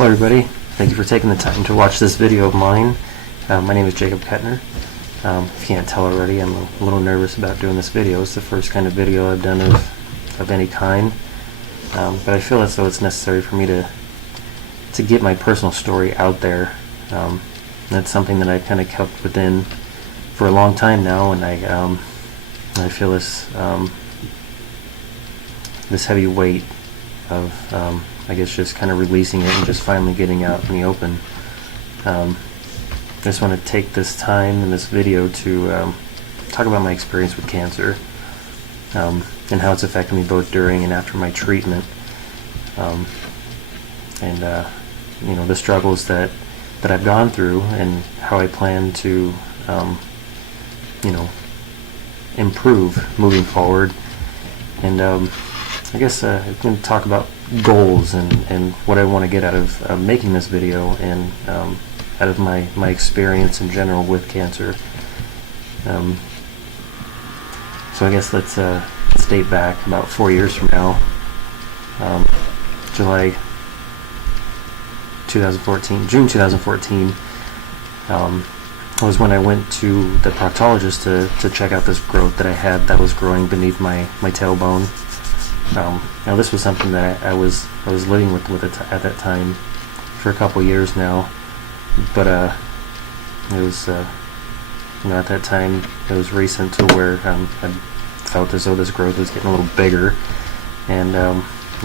Hello everybody, thank you for taking the time to watch this video of mine. My name is Jacob Kettner. If you can't tell already, I'm a little nervous about doing this video. It's the first kind of video I've done of any kind, but I feel as though it's necessary for me to get my personal story out there. That's something that I've kind of kept within for a long time now, and I feel this heavy weight of I guess just kind of releasing it and just finally getting out in the open. I just want to take this time in this video to talk about my experience with cancer, and how it's affected me both during and after my treatment, and you know, the struggles that I've gone through and how I plan to you know, improve moving forward. And I guess I'm going to talk about goals and what I want to get out of making this video, and out of my experience in general with cancer. So I guess let's date back about 4 years from now. June 2014 was when I went to the proctologist to check out this growth that I had that was growing beneath my tailbone. Now this was something that I was living with it at that time for a couple years now, but it was you know, at that time it was recent to where I felt as though this growth was getting a little bigger, and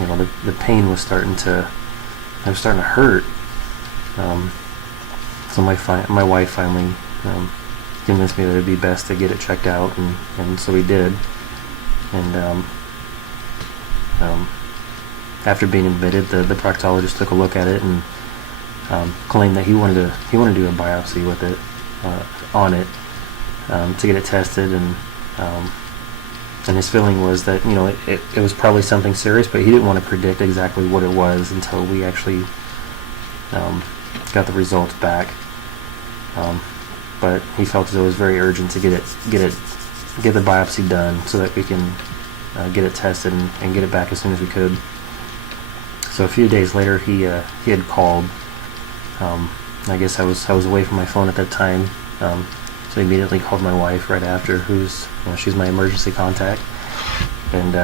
you know, the pain was starting to hurt. So my wife finally convinced me that it'd be best to get it checked out, and so we did. And after being admitted, the proctologist took a look at it and claimed that he wanted to do a biopsy with it, on it, to get it tested, and his feeling was that, you know, it was probably something serious, but he didn't want to predict exactly what it was until we actually got the results back. But he felt as though it was very urgent to get the biopsy done so that we can get it tested and get it back as soon as we could. So a few days later, he had called. I guess I was away from my phone at that time, so he immediately called my wife right after, she's my emergency contact, and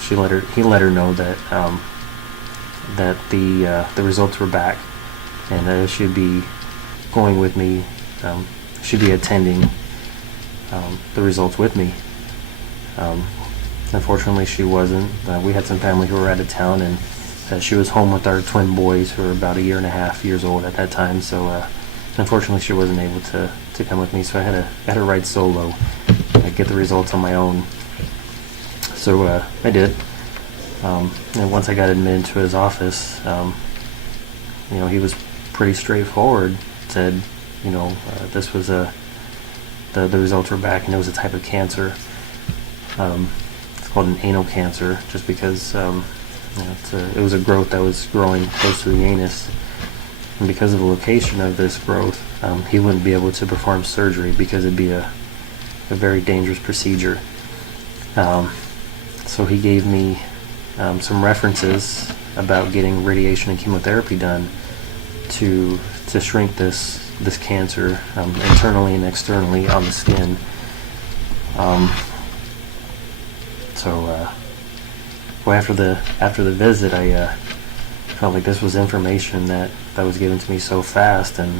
he let her know that that the results were back, and that she'd be going with me. She'd be attending the results with me. Unfortunately, she wasn't. We had some family who were out of town, and she was home with our twin boys, who were about 1.5 years old at that time. So unfortunately, she wasn't able to come with me. So I had to ride solo, get the results on my own. So I did. And once I got admitted to his office, you know, he was pretty straightforward. Said, you know, this was the results were back, and it was a type of cancer. It's called an anal cancer, just because you know, it was a growth that was growing close to the anus, and because of the location of this growth, he wouldn't be able to perform surgery because it'd be a very dangerous procedure. So he gave me some references about getting radiation and chemotherapy done to shrink this cancer internally and externally on the skin. Well, after the visit, I felt like this was information that was given to me so fast, and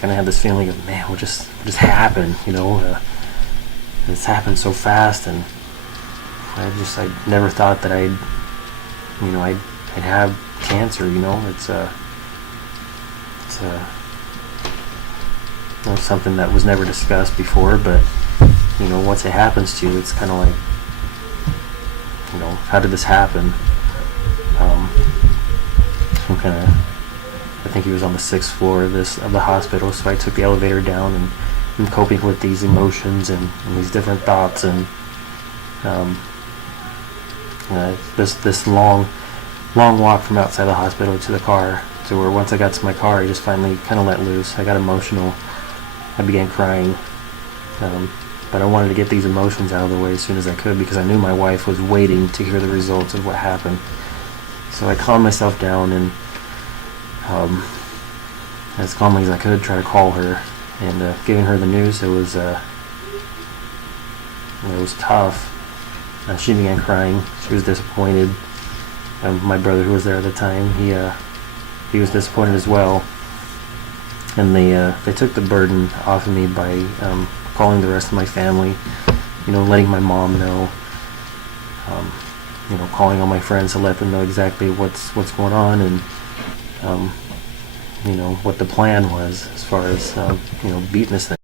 kind of had this feeling of, man, what just happened, you know? This happened so fast, and I never thought that I'd have cancer, you know? It's you know, something that was never discussed before, but you know, once it happens to you, it's kind of like, you know, how did this happen? I think he was on the 6th floor of the hospital, so I took the elevator down, and I'm coping with these emotions and these different thoughts, and this long walk from outside the hospital to the car, to where once I got to my car, I just finally kind of let loose. I got emotional. I began crying. But I wanted to get these emotions out of the way as soon as I could, because I knew my wife was waiting to hear the results of what happened. So I calmed myself down and as calmly as I could try to call her and giving her the news. It was tough. She began crying. She was disappointed. My brother, who was there at the time, he was disappointed as well. And they took the burden off of me by calling the rest of my family, letting my mom know, calling all my friends to let them know exactly what's going on and what the plan was as far as beating this thing.